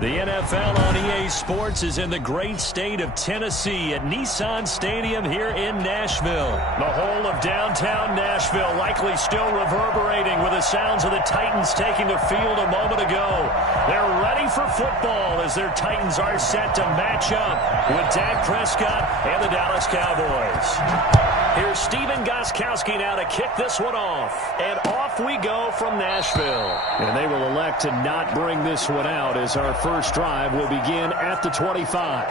The NFL on EA Sports is in the great state of Tennessee at Nissan Stadium here in Nashville. The whole of downtown Nashville likely still reverberating with the sounds of the Titans taking the field a moment ago. They're ready for football as their Titans are set to match up with Dak Prescott and the Dallas Cowboys. Here's Stephen Gostkowski now to kick this one off. And off we go from Nashville. And they will elect to not bring this one out as our first drive will begin at the 25.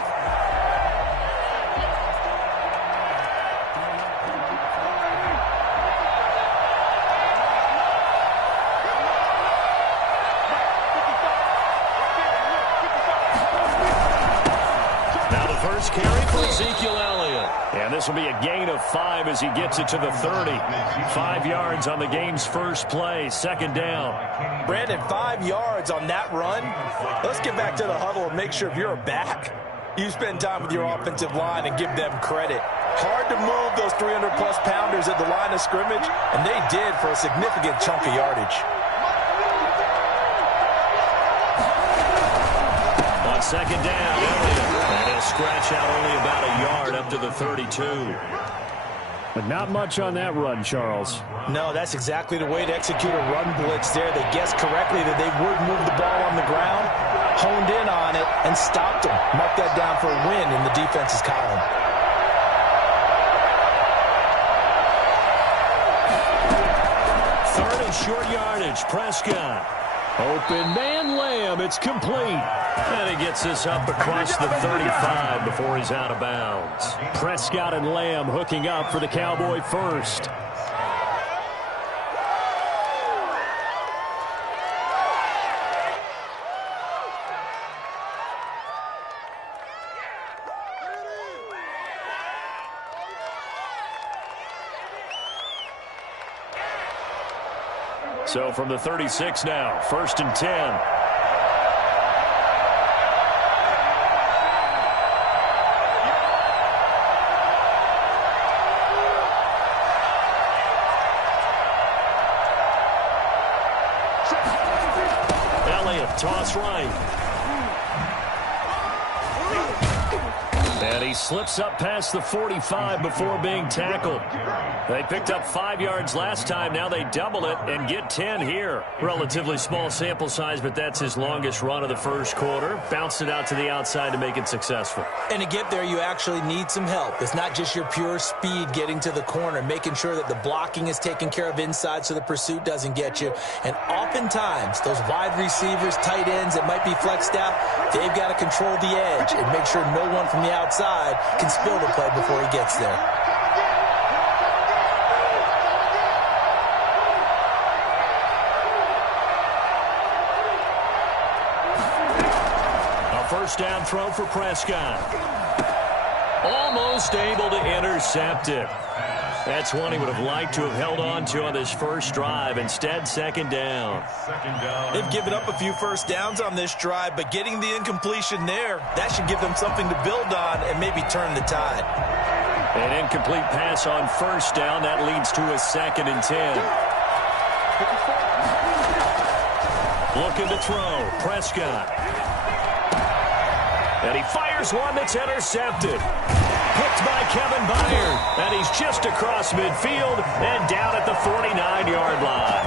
Now the first carry for Ezekiel Elliott. And this will be a gain of 5 as he gets it to the 30. 5 yards on the game's first play, second down. Brandon, 5 yards on that run. Let's get back to the huddle and make sure if you're a back, you spend time with your offensive line and give them credit. Hard to move those 300-plus pounders at the line of scrimmage, and they did for a significant chunk of yardage. On second down, Elliott. And he'll scratch out only about a yard up to the 32. But not much on that run, Charles. No, that's exactly the way to execute a run blitz there. They guessed correctly that they would move the ball on the ground, honed in on it, and stopped them. Mark that down for a win in the defense's column. Third and short yardage, Prescott. Open man, Lamb, it's complete. And he gets this up across the 35 before he's out of bounds. Prescott and Lamb hooking up for the Cowboy first. So from the 36 now, first and 10. Elliott, toss right. And he slips up past the 45 before being tackled. They picked up 5 yards last time. Now they double it and get 10 here. Relatively small sample size, but that's his longest run of the first quarter. Bounced it out to the outside to make it successful. And to get there, you actually need some help. It's not just your pure speed getting to the corner, making sure that the blocking is taken care of inside so the pursuit doesn't get you. And oftentimes, those wide receivers, tight ends that might be flexed out, they've got to control the edge and make sure no one from the outside can spill the play before he gets there. First down throw for Prescott. Almost able to intercept it. That's one he would have liked to have held on to on this first drive. Instead, second down. They've given up a few first downs on this drive, but getting the incompletion there, that should give them something to build on and maybe turn the tide. An incomplete pass on first down. That leads to a second and 10. Looking to throw. Prescott. And he fires one that's intercepted. Picked by Kevin Byard. And he's just across midfield and down at the 49-yard line.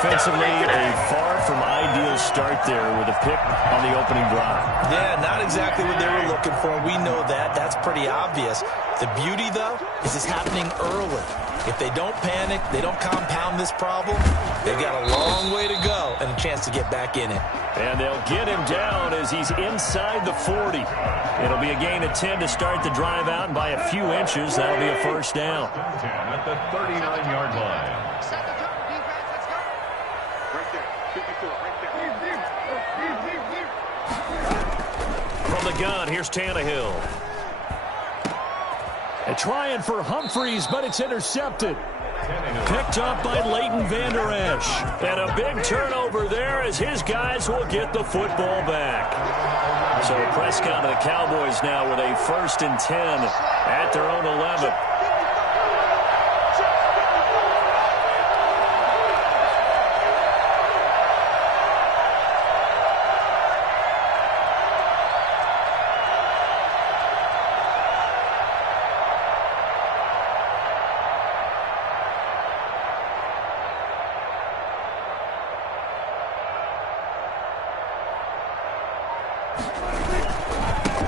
Offensively, a far from ideal start there with a pick on the opening drive. Yeah, not exactly what they were looking for. We know that. That's pretty obvious. The beauty, though, is it's happening early. If they don't panic, they don't compound this problem, they've got a long way to go and a chance to get back in it. And they'll get him down as he's inside the 40. It'll be a gain of 10 to start the drive out, and by a few inches, that'll be a first down. At the 39-yard line. From the gun, here's Tannehill. And trying for Humphreys, but it's intercepted. Picked up by Leighton Vander Esch. And a big turnover there as his guys will get the football back. So Prescott and the Cowboys now with a first and 10 at their own 11.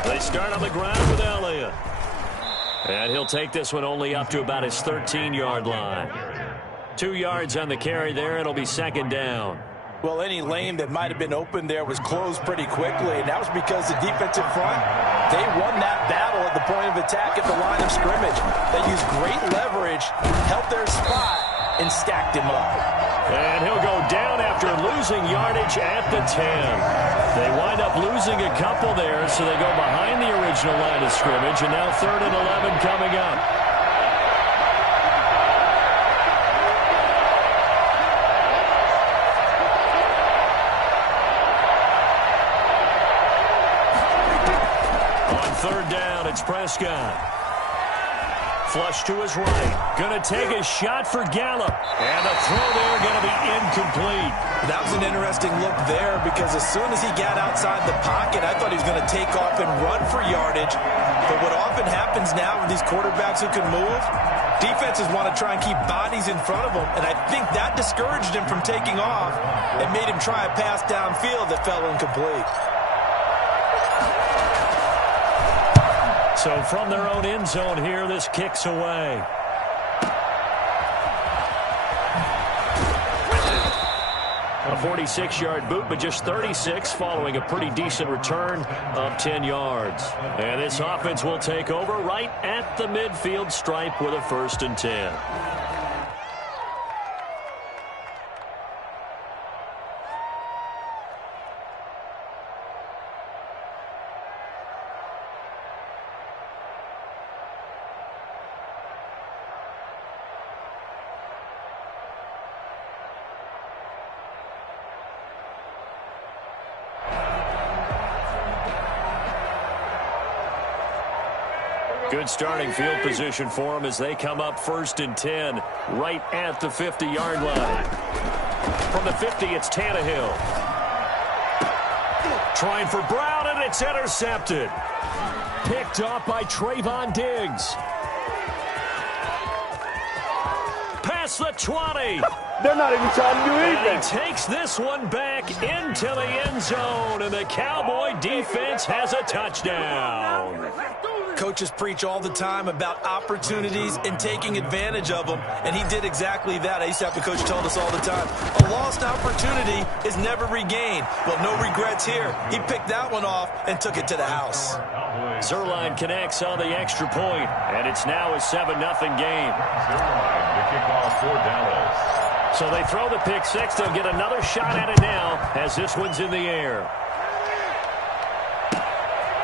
They start on the ground with Elliott. And he'll take this one only up to about his 13-yard line. 2 yards on the carry there. It'll be second down. Well, any lane that might have been open there was closed pretty quickly, and that was because the defensive front, they won that battle at the point of attack at the line of scrimmage. They used great leverage, held their spot, and stacked him up. And he'll go down after losing yardage at the 10. They wind up losing a couple there, so they go behind the original line of scrimmage, and now 3rd and 11 coming up. On 3rd down, it's Prescott. Flush to his right. Going to take a shot for Gallup. And the throw there going to be incomplete. That was an interesting look there because as soon as he got outside the pocket, I thought he was going to take off and run for yardage. But what often happens now with these quarterbacks who can move, defenses want to try and keep bodies in front of them. And I think that discouraged him from taking off and made him try a pass downfield that fell incomplete. So from their own end zone here, this kicks away. A 46-yard boot, but just 36 following a pretty decent return of 10 yards. And this offense will take over right at the midfield stripe with a 1st and 10. Good starting field position for them as they come up 1st and 10 right at the 50-yard line. From the 50, it's Tannehill. Trying for Brown, and it's intercepted. Picked off by Trayvon Diggs. Past the 20. They're not even trying to do anything. And he takes this one back into the end zone, and the Cowboy defense has a touchdown. Coaches preach all the time about opportunities and taking advantage of them, and he did exactly that. I used to have the coach tell us all the time, a lost opportunity is never regained. Well, no regrets here. He picked that one off and took it to the house. Zerline connects on the extra point, and it's now a 7-0 game. Zerline, the kickoff for Dallas. So they throw the pick six. They'll get another shot at it now as this one's in the air.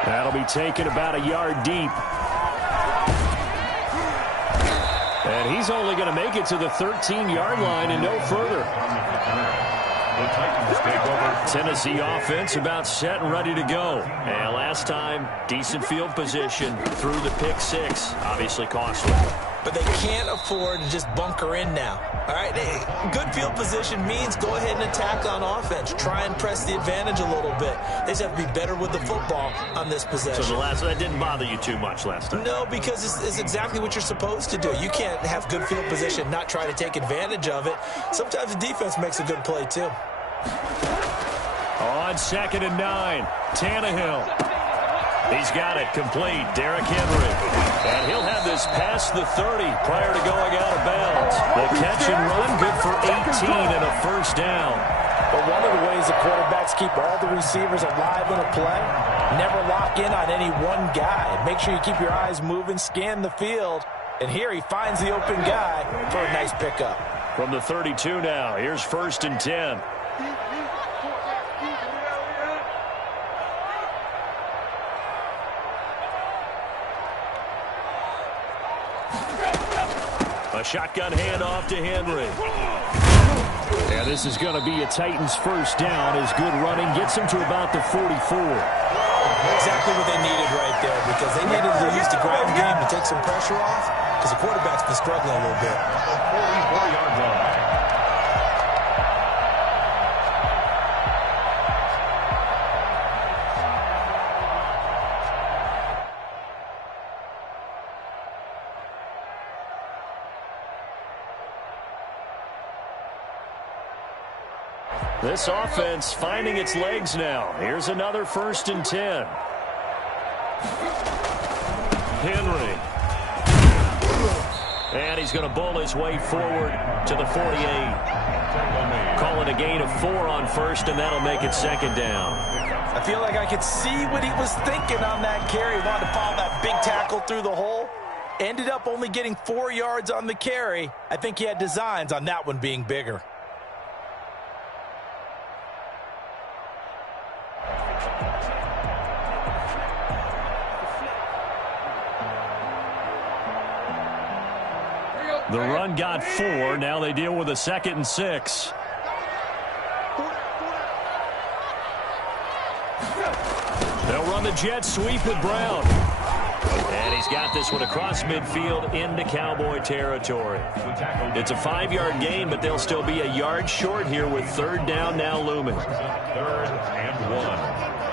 That'll be taken about a yard deep. And he's only going to make it to the 13-yard line and no further. The Titans take over. Tennessee offense about set and ready to go. And last time, decent field position through the pick six. Obviously costly. But they can't afford to just bunker in now. All right, good field position means go ahead and attack on offense. Try and press the advantage a little bit. They just have to be better with the football on this possession. So that didn't bother you too much last time? No, because it's exactly what you're supposed to do. You can't have good field position, not try to take advantage of it. Sometimes the defense makes a good play, too. On 2nd and 9, Tannehill. He's got it complete. Derrick Henry. And he'll have this past the 30 prior to going out of bounds. The catch and run good for 18 and a first down. But one of the ways the quarterbacks keep all the receivers alive in a play, never lock in on any one guy. Make sure you keep your eyes moving, scan the field. And here he finds the open guy for a nice pickup. From the 32 now, here's 1st and 10. A shotgun handoff to Henry. And this is going to be a Titans first down as good running gets him to about the 44. Exactly what they needed right there because they needed to use the ground game to take some pressure off because the quarterback's been struggling a little bit. 44-yard line. This offense finding its legs now. Here's another 1st and 10. Henry. And he's going to bowl his way forward to the 48. Call it a gain of 4 on first, and that'll make it second down. I feel like I could see what he was thinking on that carry. He wanted to follow that big tackle through the hole. Ended up only getting 4 yards on the carry. I think he had designs on that one being bigger. The run got 4. Now they deal with a 2nd and 6. They'll run the jet sweep with Brown. And he's got this one across midfield into Cowboy territory. It's a 5-yard gain, but they'll still be a yard short here with 3rd down now looming. 3rd and 1.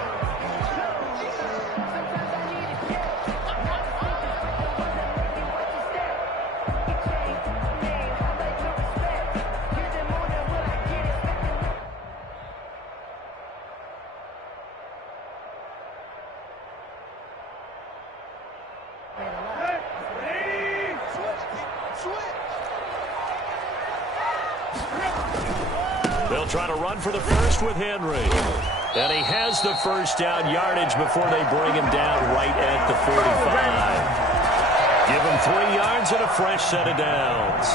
They'll try to run for the first with Henry. And he has the first down yardage before they bring him down right at the 45. Give him 3 yards and a fresh set of downs.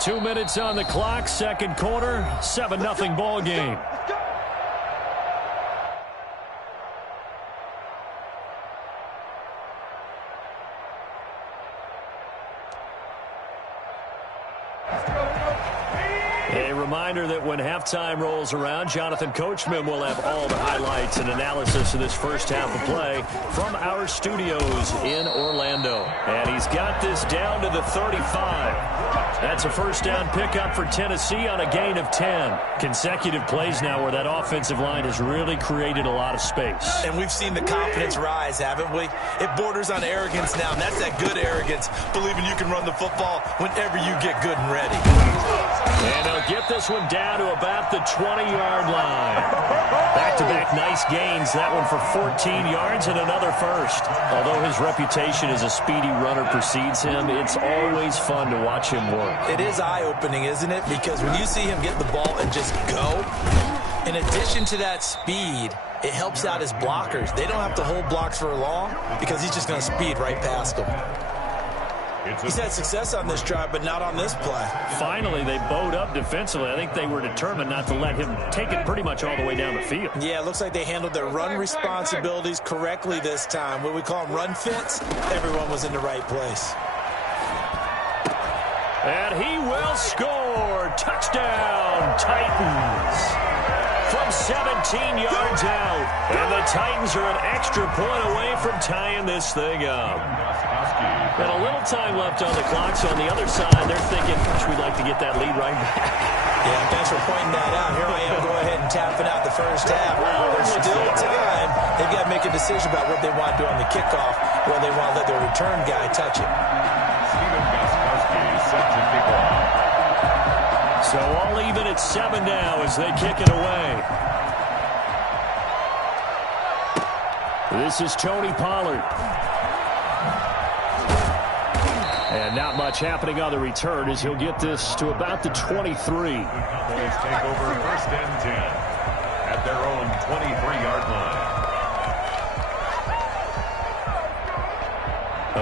2 minutes on the clock, 2nd quarter, 7-0 ball game. A reminder that when halftime rolls around, Jonathan Coachman will have all the highlights and analysis of this first half of play from our studios in Orlando. And he's got this down to the 35. That's a first down pickup for Tennessee on a gain of 10. Consecutive plays now where that offensive line has really created a lot of space. And we've seen the confidence rise, haven't we? It borders on arrogance now, and that's that good arrogance, believing you can run the football whenever you get good and ready. And they'll get this one down to about the 20-yard line. Back-to-back nice gains. That one for 14 yards and another first. Although his reputation as a speedy runner precedes him, it's always fun to watch him work. It is eye-opening, isn't it? Because when you see him get the ball and just go, in addition to that speed, it helps out his blockers. They don't have to hold blocks for long because he's just going to speed right past them. He's had success on this drive, but not on this play. Finally, they bowed up defensively. I think they were determined not to let him take it pretty much all the way down the field. Yeah, it looks like they handled their run responsibilities correctly this time. What we call them run fits, everyone was in the right place. And he will score. Touchdown, Titans. From 17 yards out. And the Titans are an extra point away from tying this thing up. And a little time left on the clock, so on the other side, they're thinking, gosh, we'd like to get that lead right back. Yeah, thanks for pointing that out. Here I am, go ahead and tapping out the first half. There's still time. They've got to make a decision about what they want to do on the kickoff, whether they want to let their return guy touch it. Stephen Gostkowski set to kick off. So all even at 7 now as they kick it away. This is Tony Pollard. And not much happening on the return as he'll get this to about the 23. Cowboys take over 1st and 10 at their own 23-yard line.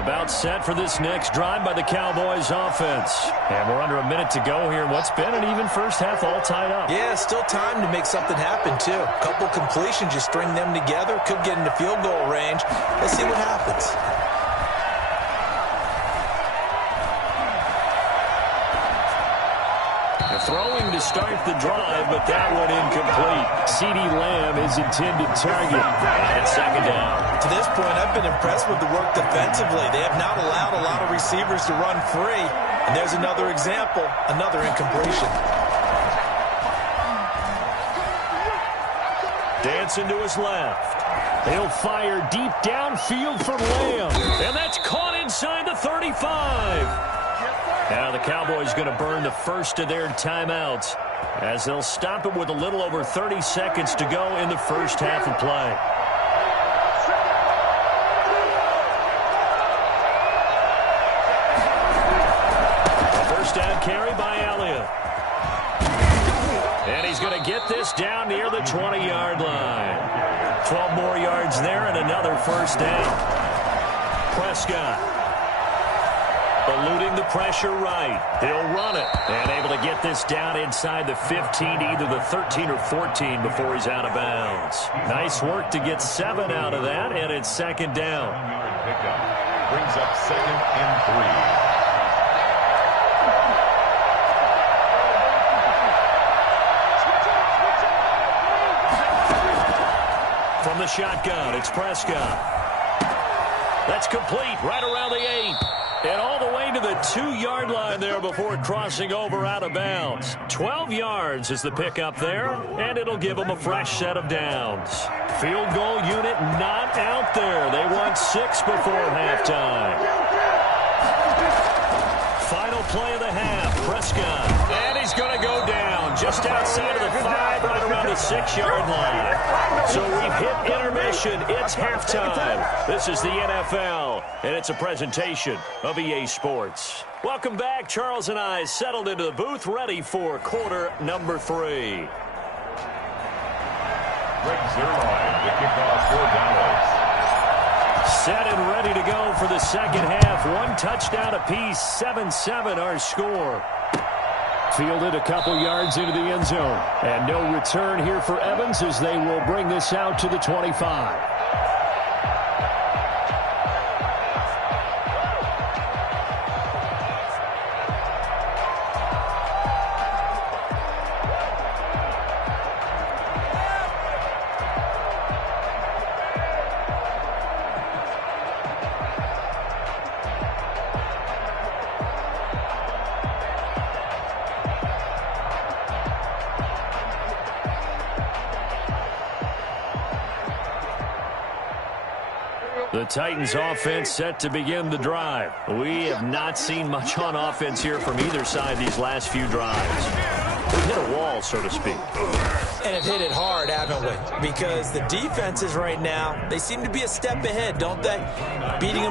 About set for this next drive by the Cowboys offense. And we're under a minute to go here in what's been an even first half all tied up. Yeah, still time to make something happen, too. A couple completions, you string them together, could get into field goal range. Let's see what happens. Throwing to start the drive, but that one incomplete. CeeDee Lamb is intended target. And it's 2nd down. To this point, I've been impressed with the work defensively. They have not allowed a lot of receivers to run free. And there's another example, another incompletion. Dancing to his left. He'll fire deep downfield for Lamb. And that's caught inside the 35. Now the Cowboys going to burn the first of their timeouts as they'll stop it with a little over 30 seconds to go in the first half of play. Down carry by Elliott. And he's going to get this down near the 20-yard line. 12 more yards there and another first down. Prescott eluding the pressure right. He'll run it and able to get this down inside the 15, either the 13 or 14 before he's out of bounds. Nice work to get 7 out of that, and it's second down. Brings up 2nd and 3. From the shotgun, it's Prescott. That's complete right around the 8. And all the way to the 2-yard line there before crossing over out of bounds. 12 yards is the pickup there, and it'll give them a fresh set of downs. Field goal unit not out there. They want 6 before halftime. Final play of the half, Prescott. And he's going to go down just outside of the 5, right around the 6-yard line. So we've hit intermission. It's halftime. This is the NFL, and it's a presentation of EA Sports. Welcome back. Charles and I settled into the booth, ready for quarter number 3. Greg Zuerlein, the kickoff for Dallas. Set and ready to go for the second half. 1 touchdown apiece, 7-7 our score. Fielded a couple yards into the end zone. And no return here for Evans as they will bring this out to the 25. The Titans offense set to begin the drive. We have not seen much on offense here from either side these last few drives. We've hit a wall, so to speak. And have hit it hard, haven't we? Because the defenses right now, they seem to be a step ahead, don't they? Beating them